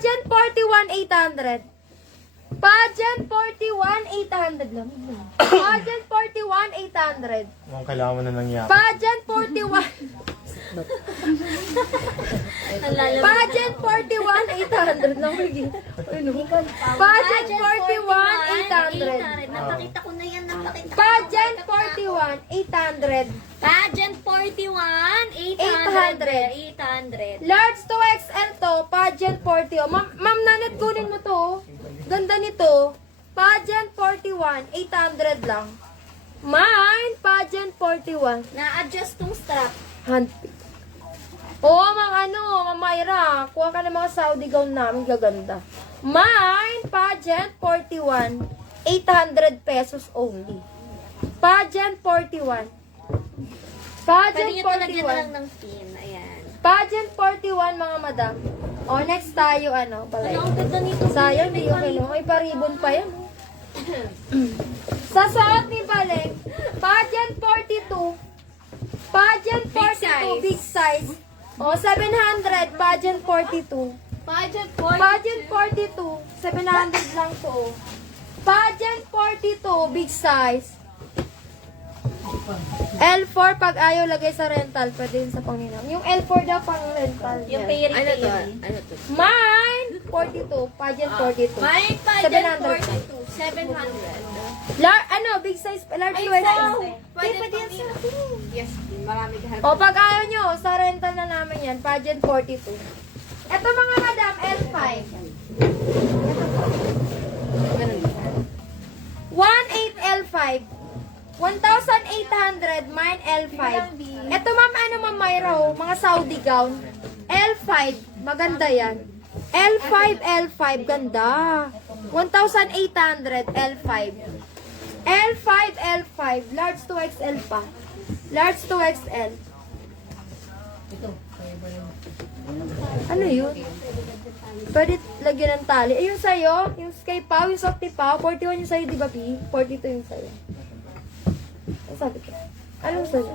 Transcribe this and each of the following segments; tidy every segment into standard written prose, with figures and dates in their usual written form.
Pageant 41,800. Pageant 41,800 lang. Pageant 41,800. Mukhang kailangan mo na ng yakap. Pageant 41. Pageant 41,800 lang. Pageant 41,800. Napakita ko na yan, napakita ko. Pageant 41,800. Pageant 41, 800. Large to XL to, pageant 40. Ma'am Nanet, kunin mo to. Ganda nito. Pageant 41, 800 lang. Mine, pageant 41. Na-adjust tong strap. Handpick. Oo, Ma'am Myra, kuha ka ng mga Saudi gown namin, gaganda. Mine, pageant 41, 800 pesos only. Pageant 41. Pageant Pwede nyo talagyan na 41. lang ng pin. Ayan. Pageant 41, mga madam. O, next tayo, balay. Ano, ang ganda nito. Sayang, di okay, no? May paribon pa yan. Sa suot ni Baleng, pageant 42. Pageant 42, big size. O, 700, pageant 42. Pageant Pageant 42, 700 lang to. Pageant 42, big size. L4 pag ayaw lagay sa rental, pwede yun sa Panginoon. Yung L4 daw pang rental. Yung yan. peri-peri. Mine, 42. Pageant 42. May pageant 700. 42, 700. Big size, large Ay, to XL. wow. Pwede Pwede yan sa atin. Yes, marami ka. O, pag ayaw nyo, sa rental na namin yan, pageant 42. Ito mga madam, L5. 1,800 L5. 1,800, mine L5. Ito ma'am, Ma'am Myra, mga Saudi gown. L5, maganda yan. L5, ganda. 1,800, L5. L5, large to XL pa. Large to XL. Ano yun? Pwede lagyan ng tali. Eh, yung sa'yo, yung Sky Pau, yung Softy Pau, 41 yung sa'yo, di ba, P? 42 yung sa'yo. Ano sabi ko? Anong sa'yo?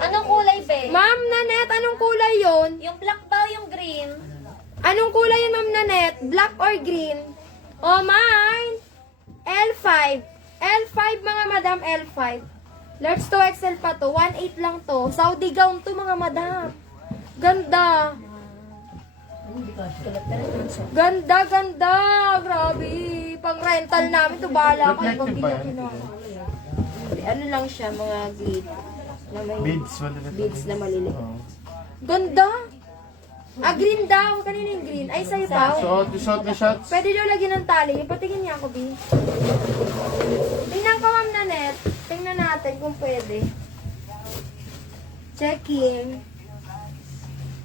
Anong kulay, be? Ma'am Nanette, anong kulay yon? Yung black ba o yung green? Anong kulay yun, Ma'am Nanette? Black or green? Oh, mine! L5. L5, mga madam, L5. Large to XL pa to. 1,800 lang to. Saudi gown to, mga madam. Ganda. Ganda. Grabe. Pang rental namin to. Bahala ko. Ibang Reflective ba yan? kinuha. Ano lang siya, mga glitter. Na may Beads, maliliit. beads na maliliit. Oo. Ganda. Green daw. Kanina yung green. Ay, sa'yo pa. Shot na shots. Pwede daw lagyan ng tali. Patingin niya ako, B. Tingnan ko, Ma'am Nanette. Tingnan natin kung pwede. Checking.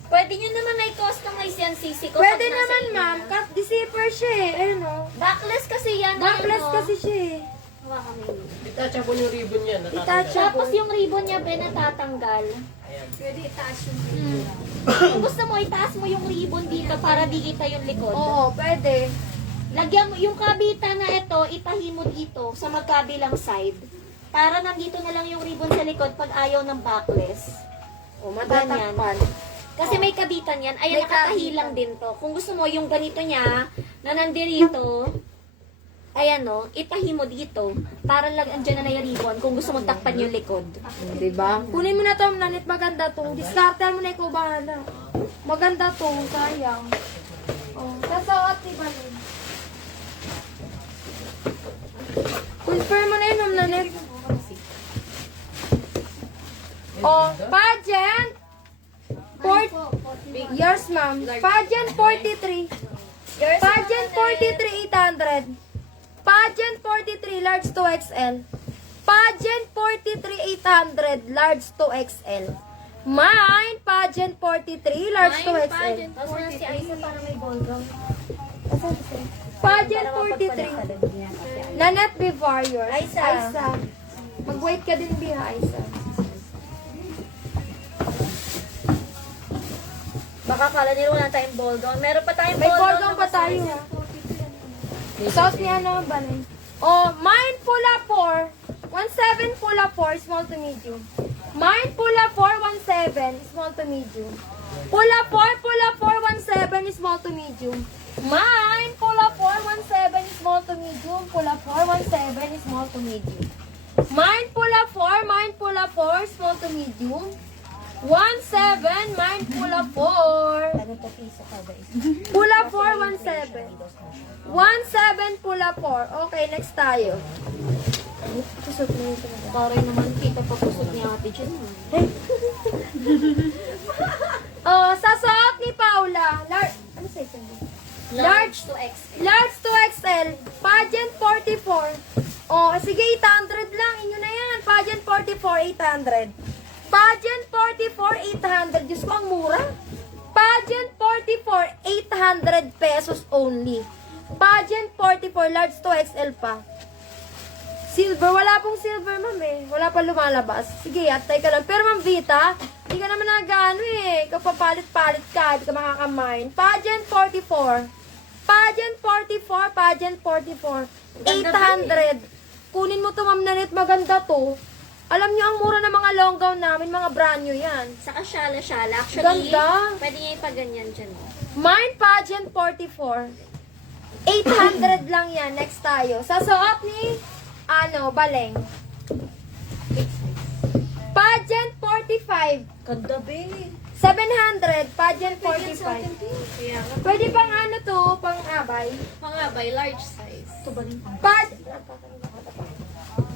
Pwede nyo naman na i-customize yan, sisi ko. Pwede pag nasa naman, inyo. ma'am. Cut the zipper siya eh. Ayun o. Backless kasi yan. Backless ayun, kasi siya eh. Hawakan mo yun. Detachable yung ribbon niya. Tapos Detachable. yung ribbon niya, be, natatanggal. Pwede itaas yung Kung gusto mo, itaas mo yung ribbon dito para di kita yung likod. Oo, pwede. Lagyan mo, yung kabitan na ito, itahin mo dito sa magkabilang side. Para nandito na lang yung ribbon sa likod pag ayaw ng backless. O, matatakpan. Kasi may kabitan yan. May Ayan, nakakahilang din to. Kung gusto mo yung ganito niya, na nandirito, ayan o, itahin mo dito. Para lang andyan na yung ribbon kung gusto mo takpan yung likod. Diba? Kunin mo na to, Ma'am Nanette. Maganda to. Discartan mo na ikaw bahala. Maganda to. Sayang. Oh, sasawat ni Balin. Confirm mo na yun, Ma'am Nanette. Oh, pageant. Yours, ma'am. Pageant 43. Pageant 43, 800. Pageant 43, large to XL. Pageant 43, 800, large to XL. Mine, pageant 43, large to XL. Tapos na si Aisa para may ballroom. Pageant 43. Nanette B. Warrior. Aisa. Mag-wait ka din, Biha, Aisa. Baka kala nila wala tayong ball gown. Meron pa tayong May ball ball gown gown na pa tayo. Sauce niya na ba? Oh, mine pula 4. 1,700 pula 4, small to medium. Mine pula 4, 1,700, small to medium. Pula 4, 17, small to medium. Mine, pula 4, 17, small to medium. Pula 4, 17, small to medium. Mine, pula 4, small to medium. 17, mine, pula 4. Ano to piso ka guys? Pula 4, 17. 17, pula 4. Okay, next tayo. Susot na yun talaga. Taray naman kita papusot ni ate dyan. Oh, sa suot ni Paula. Ano size yan? Large to XL. Large to XL. Pageant 44. Oh, sige, 800 lang. Inyo na yan. Pageant 44, 800. Pageant 44, 800. Diyos ko, ang mura. Pageant 44, 800 pesos only. Pageant 44, large to XL pa. Silver, wala pong silver, ma'am eh. Wala pa lumalabas. Sige, atay ka lang. Pero ma'am Vita, hindi ka naman nag-ano eh. Kapapalit-palit ka, hindi ka makakamain. Pageant 44. Pageant 44, Pageant 44. 800. Kunin mo to, ma'am Nanette, maganda to. Alam niyo, ang mura ng mga long gown namin, mga brand new yan. Saka syala-syala. Actually, Ganda. pwede niya ipaganyan dyan. Mine, Pageant 44. 800 lang yan. Next tayo. Sa suot ni, Baleng. Pageant 45. Ganda, be. 700. Pageant 45. Kaya nga. Pwede pang pang abay. Mga by large size. Ito ba rin?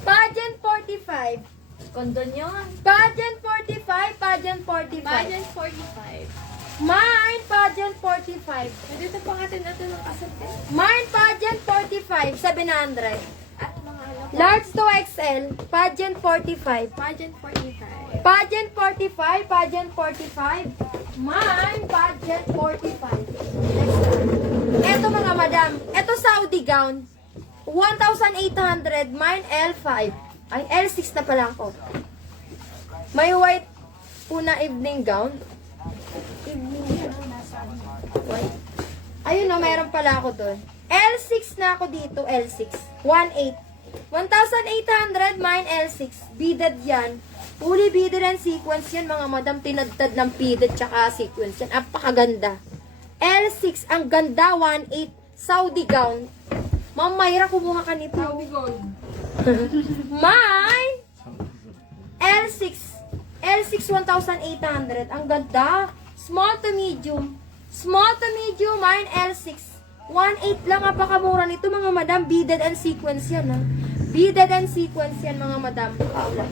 Pageant 45. Kondo nyon. Pageant 45. Pageant 45. Pageant 45. Mine, Pageant 45. Pwede ito pang atin natin ng kasante. Mine, Pageant 45. 700. At mga alam ko. Large to XL. Pageant 45. Pageant 45. Pageant 45, Pageant 45. Mine, Pageant 45. Next one. Eto mga madam, eto Saudi gown. 1,800, mine L5. Ay, L6 na pala ako. May white po na evening gown. Evening gown. White. Ayun o, mayroon pala ako doon. L6 na ako dito, L6. 1,800. 1,800, mine L6. Beaded yan. Fully beaded and sequence yan, mga madam. Tinadtad ng beaded tsaka sequence yan. Apakaganda. L6, ang ganda, 1,800. Saudi gown. Ma'am Mayra, kumuha ka nito. Mine, L6. L6, 1,800. Ang ganda. Small to medium. Small to medium, mine L6. 1,800 lang, apakamura nito, mga madam. Beaded and sequence yan, ha. Beaded and sequence yan, mga madam. Paula.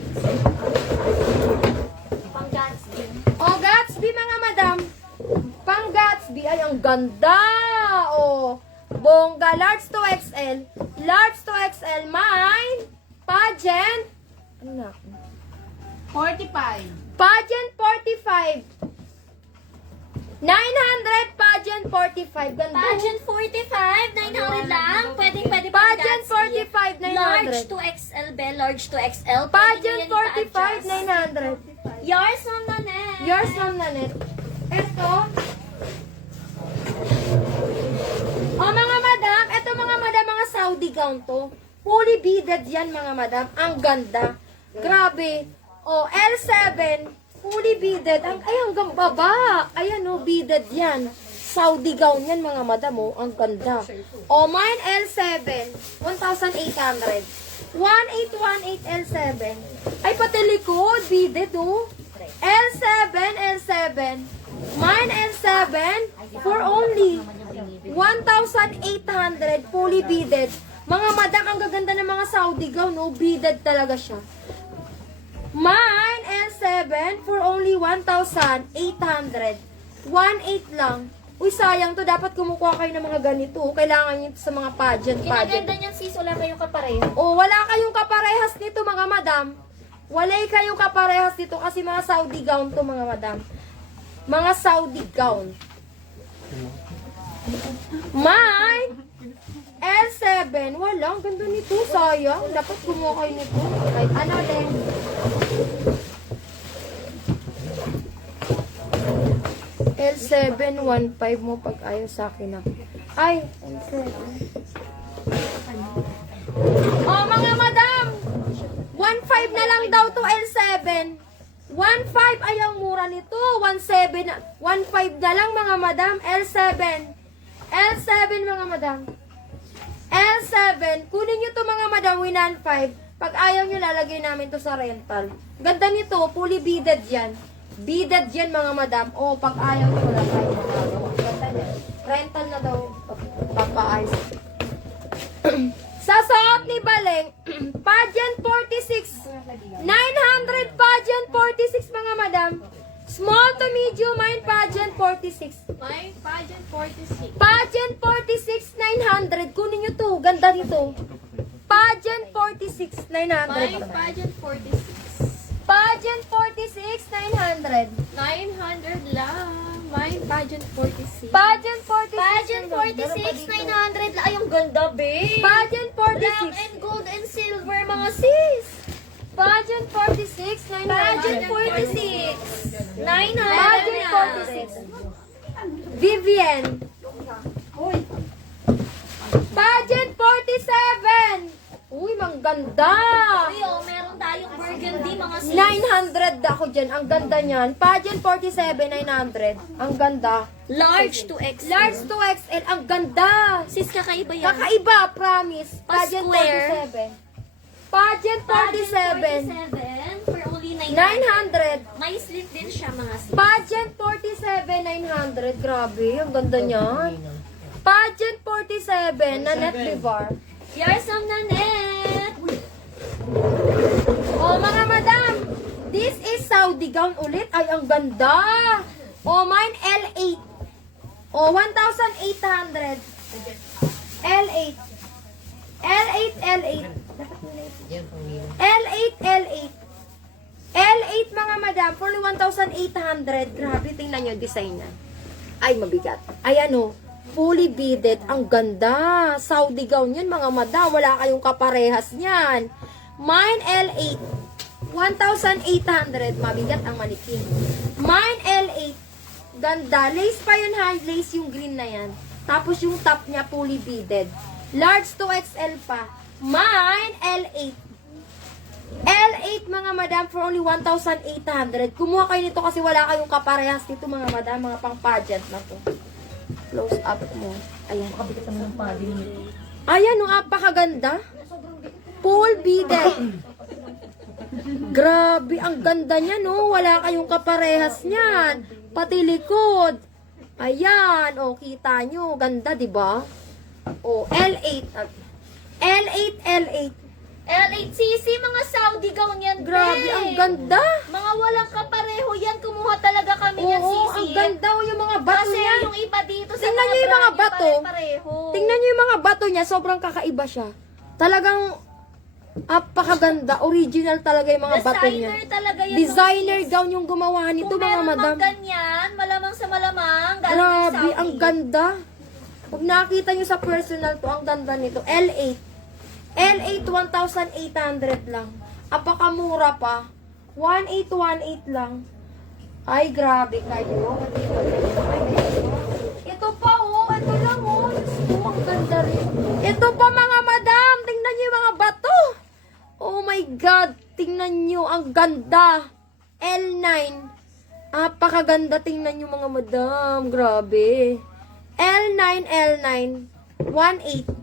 Pang Gatsby. Oh, Gatsby, mga madam. Pang Gatsby. Ay, ang ganda. Oh, bongga. Large to XL. Large to XL. Mine. Pageant. Ano na? 45. Pageant 45. 900. Pageant 45. Ganda. Pageant 45, 900 lang. Pwede pang Pageant Gatsby. 45, 900. Large to XL, be. Large to XL. Pwede Pageant nyo yan 45, ipa-adjust. 900. Yours, Ma'am Nanette. Yours, Ma'am Nanette. Eto. Oh, mga madam. Eto, mga madam, mga Saudi gown to. Fully beaded yan, mga madam. Ang ganda. Grabe. Oh, L7. Fully beaded. Ay, hanggang baba. Ayan, oh, beaded yan. Saudi gown yan, mga madam, oh. Ang ganda. Oh, mine L7. 1,800. 1,818 L7. Ay, pati likod. Beaded, oh. L7, L7. Mine L7 for only 1,800 fully beaded. Mga madam, ang gaganda ng mga Saudi gown, no? Beaded talaga siya. Mine L7 for only 1,800. 1,800 lang. Uy, sayang to. Dapat kumukuha kayo ng mga ganito. Kailangan nyo sa mga pageant. Kinaganda niyan sis, wala kayong kapareho. Oh, wala kayong kaparehas nito, mga madam. Wala kayong kaparehas dito kasi mga Saudi gown to, mga madam. Mga Saudi gown. Mine L7. Wala, ang ganda nito. Sayang. Dapat kumuha kayo nito. Kahit ano din. L7, 1.5 mo pag ayaw sa akin na. Ay, L7. Oh, mga madam. 1.5 na lang daw to L7. 1.5 1.5 ay ang mura nito. 1.7 na. 1.5 na lang mga madam. L7. L7 mga madam. L7. Kunin nyo to mga madam. 1.5. Pag ayaw nyo, lalagay namin to sa rental. Ganda nito. Fully beaded yan. Beaded yan mga madam. O, pag ayaw nyo, wala tayo magagawa. Ganda yan. Rental na daw. Papaayos. Sa suot ni Baleng, pageant 46. 900 pageant 46 mga madam. Small to medium, mine pageant 46. My pageant 46. Pageant 46, 900. Kunin nyo to. Ganda nito. Pageant 46, 900. My pageant 46. Pageant 46, 900. 900 lang. My pageant 46. Pageant 46. Pageant 46, 900. Ay, ang ganda, babe. Pageant Black 46. and gold and silver, mga sis. Pageant 46, 900. Pageant 46. 900 Pageant na. 46. Vivian. Pageant 47. Uy, mang ganda. Uy, oh, meron tayong burgundy, mga sis. 900 ako dyan. Ang ganda niyan. Pageant 47, 900. Ang ganda. Large to XL. Large to XL. Ang ganda. Sis, kakaiba yan. Kakaiba, promise. Pageant Pa-square. 47. Pageant Pageant 47. 47 for only 900. 900. May slit din siya, mga sis. Pageant 47, 900. Grabe, ang ganda niyan. Pageant 47 na net livar. Here's some Nanette. Oh, mga madam, this is Saudi gown ulit. Ay, ang ganda. Oh, mine L8. Oh, 1,800. L8. L8, L8. L8, L8. L8, mga madam, for 1,800. Grabe, tingnan nyo, design na. Ay, mabigat. Ay, ano, fully beaded. Ang ganda. Saudi gown yun, mga madam. Wala kayong kaparehas niyan. Mine L8. 1,800. Mabigat ang manikin. Mine L8. Ganda. Lace pa yun, ha? Lace yung green na yan. Tapos yung top niya fully beaded. Large to XL pa. Mine L8. L8 mga madam for only 1,800. Kumuha kayo nito kasi wala kayong kaparehas dito mga madam. Mga pang pageant na to. Close up mo. Ayan. Ayan, apakaganda. Full beaded. Grabe, ang ganda niya, no? Wala kayong kaparehas niyan. Pati likod. Ayan, o, kita nyo. Ganda, di ba? O, L8. L8, L8. L8cc, mga Saudi gown yan, Grabe, babe. ang ganda. Mga walang kapareho yan. Kumuha talaga kami yan, Oo, sisi. ang ganda. O, yung mga bato Kasi niya. yung iba dito sa Tingnan niyo yung mga brand, bato. pare-pareho. Tingnan nyo yung mga bato niya. Sobrang kakaiba siya. Talagang apakaganda. Original talaga yung mga bato niya. Designer talaga yan. Designer gown yung gumawa nito, Kung mga meron madam. mang ganyan, malamang sa malamang, galing ng Grabe, Saudi. ang ganda. Pag nakita nyo sa personal to, ang ganda nito. L8. L8, 1,800 lang. Apakamura pa. 1,818 lang. Ay, grabe kayo. Ito pa, oh. Ito lang, oh. Oh, ang ganda rin. Ito pa, mga madam. Tingnan nyo yung mga bato. Oh my God. Tingnan nyo. Ang ganda. L9. Apakaganda. Tingnan nyo, mga madam. Grabe. L9, L9. 1,800.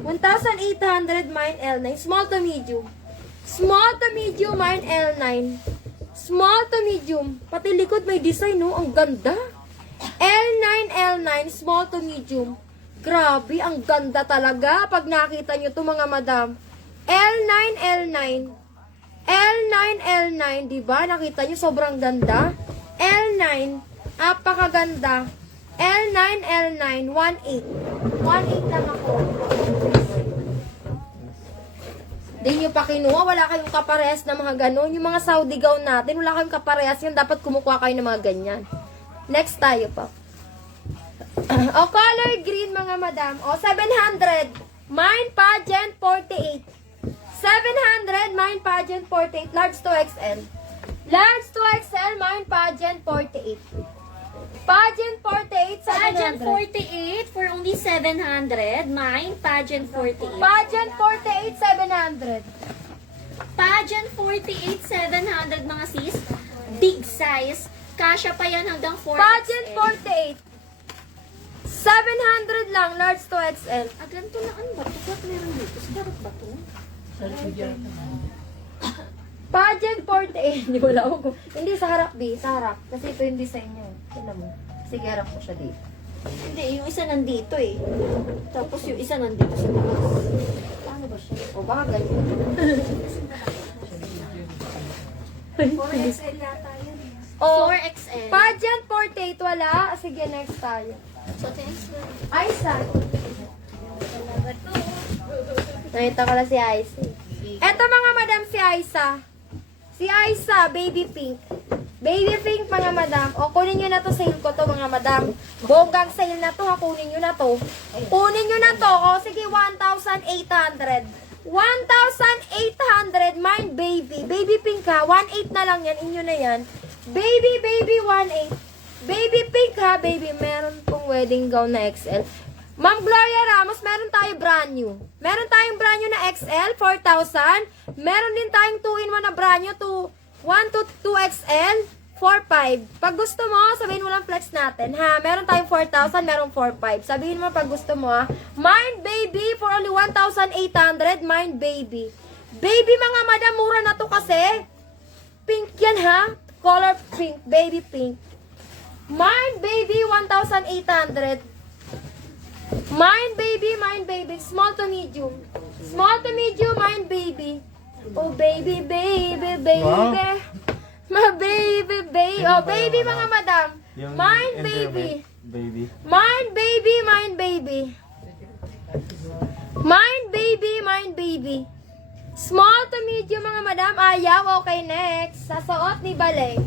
1,800, mine L9. Small to medium. Small to medium, mine L9. Small to medium. Pati likod may design, no? Ang ganda. L9, L9. Small to medium. Grabe, ang ganda talaga. Pag nakita nyo to, mga madam. L9, L9. L9, L9. Diba? Nakita nyo, sobrang ganda. L9. Apakaganda. L9, L9. 1,800. 1,800 lang ako. Di nyo pa kinuha, wala kayong kaparehas na mga ganon. Yung mga Saudi gown natin, wala kayong kaparehas yan. Dapat kumukuha kayo ng mga ganyan. Next tayo pa. O, color green, mga madam. O, 700. Mine pageant 48. 700, mine pageant 48. Large to XL. Large to XL, mine pageant 48. Pageant 48, 700. Pageant 48 for only 700. Mine, pageant 48. Pageant 48, 700. Pageant 48, 700 mga sis. big size. Kasya pa yan hanggang 4XL. Pageant 48. 700 lang, large to XL. Ah, ganito na ano ba? Ba't meron dito? Sarap ba to? Pageant 48. Hindi wala ako. Hindi, sa harap, B. Sa harap. Kasi ito yung design niya. Tignan mo. Sige, harap ko siya dito. Hindi, yung isa nandito eh. Tapos yung isa nandito sa labas. Paano ba siya? O, baka ganyan. 4XL yata yun. O, 4XL. Pageant 48, wala. Sige, next tayo. So, thanks na. Aisa. Nakita ko lang si Aisa. Eto mga madam, si Aisa. Si Aisa, baby pink. Baby pink mga madam. O, kunin nyo na to, sale ko to mga madam. Bonggang sale na to ha, kunin nyo na to. Kunin nyo na to. O, sige, 1,800. 1,800, mine baby. Baby pink ha, 1,800 na lang yan. Inyo na yan. Baby, 1,800. Baby pink ha, baby. Meron pong wedding gown na XL. Ma'am Gloria Ramos, meron tayo brand new. Meron tayong brand new na XL, 4,000. Meron din tayong 2-in-1 na brand new, 1 to 2XL, 4,500. Pag gusto mo, sabihin mo lang flex natin, ha? Meron tayong 4,000, meron 4,500. Sabihin mo pag gusto mo, ha? Mine baby, for only 1,800, mine baby. Baby mga madam, mura na to kasi. Pink yan, ha? Color pink, baby pink. Mine baby, 1,800. Mine baby, small to medium. Small to medium, mine baby. Oh baby, baby, baby. Wow. My baby, baby. Oh baby mga madam. Yung Mine baby. Baby. Mine baby, mine baby. Mine baby, mine baby. Small to medium mga madam. Ayaw, okay next. Sasuot ni Baleng.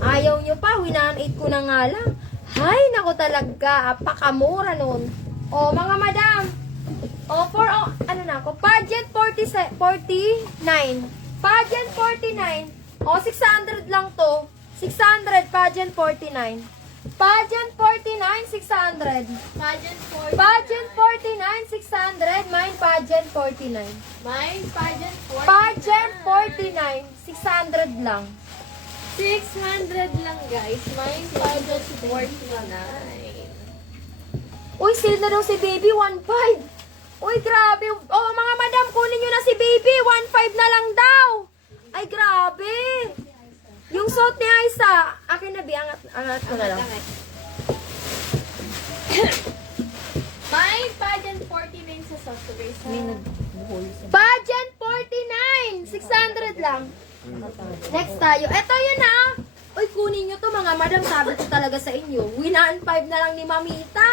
Ayaw nyo pa, 1,800 ko na nga lang. Hay, naku talaga, apakamura nun. O, mga madam. O, ano na ako, Pageant 49. Pageant 49. O, 600 lang to. 600, Pageant 49. Pageant 49, 600. Pageant 49. Pageant 49, 600. Mine, Pageant 49. Mine, pageant 49. Pageant 49, 600 lang. 600 lang guys. Mine, pageant 49. Uy, sale na daw si Baby, 1,500. Uy, grabe. Oh, mga madam, kunin nyo na si Baby, 1,500 na lang daw. Ay, grabe. Yung suot ni Aisa, akin na, Bi, angat ko na lang. Mine, pageant 49 sa software. Pageant 49, 600 lang. Next tayo. Eto yun na. Uy, kunin nyo to mga madam, sabi ko talaga sa inyo. 1,500 na lang ni Mamita.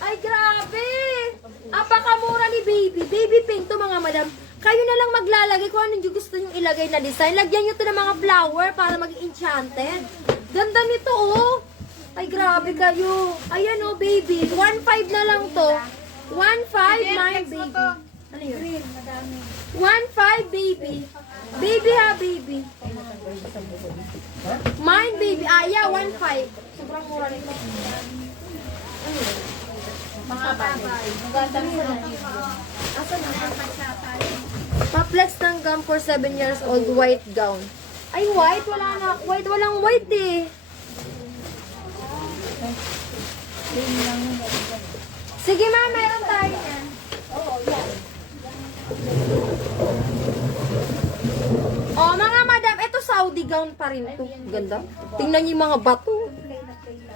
Ay, grabe. Apakamura ni Baby. Baby pink to mga madam. Kayo na lang maglalagay kung anong gusto nyo ilagay na design. Lagyan nyo to ng mga flower para maging enchanted. Ganda nito, oh. Ay, grabe kayo. Ayan, oh, baby. 1,500 na lang to. 1,500, my baby. Ano yun? 1,500, baby. Baby ha, baby. Mine, baby. Aya, 1,500. Sobrang mura nito. Ano yun? Asan na? Pa-flex ng gum for 7 years old, white gown. Ay, white? Wala na. White, walang white eh. Sige ma, meron tayo yan. Oh, mga madam, ito Saudi gown pa rin to. Ganda. Tingnan niyo yung mga bato.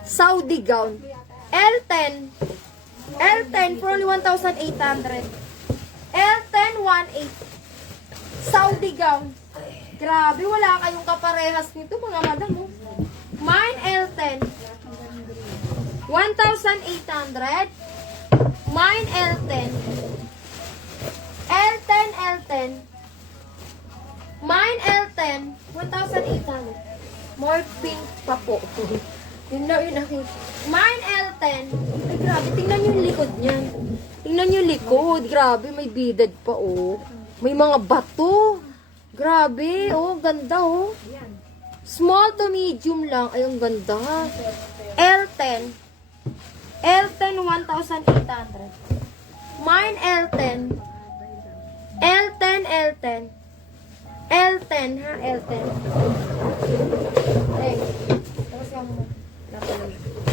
Saudi gown. L10. L10 for only 1,800. L10, 1,800. Saudi gown. Grabe, wala kayong kaparehas nito, mga madam. Oh. Mine, L10. 1,800. Mine, L10. L10, L10. Mine, L10. 1,800. More pink pa po. Yun na, yun nakita. Mine, L10. Ay, grabe. Tingnan nyo yung likod niyan. Tingnan nyo yung likod. Grabe, may beaded pa, oh. May mga bato. Grabe, oh. Ganda, oh. Small to medium lang. Ay, ang ganda. L10. L10, 1,800. Mine, L10. L10, L10. L10 ha, L10. Ay, tapos lang mo. Napalamig.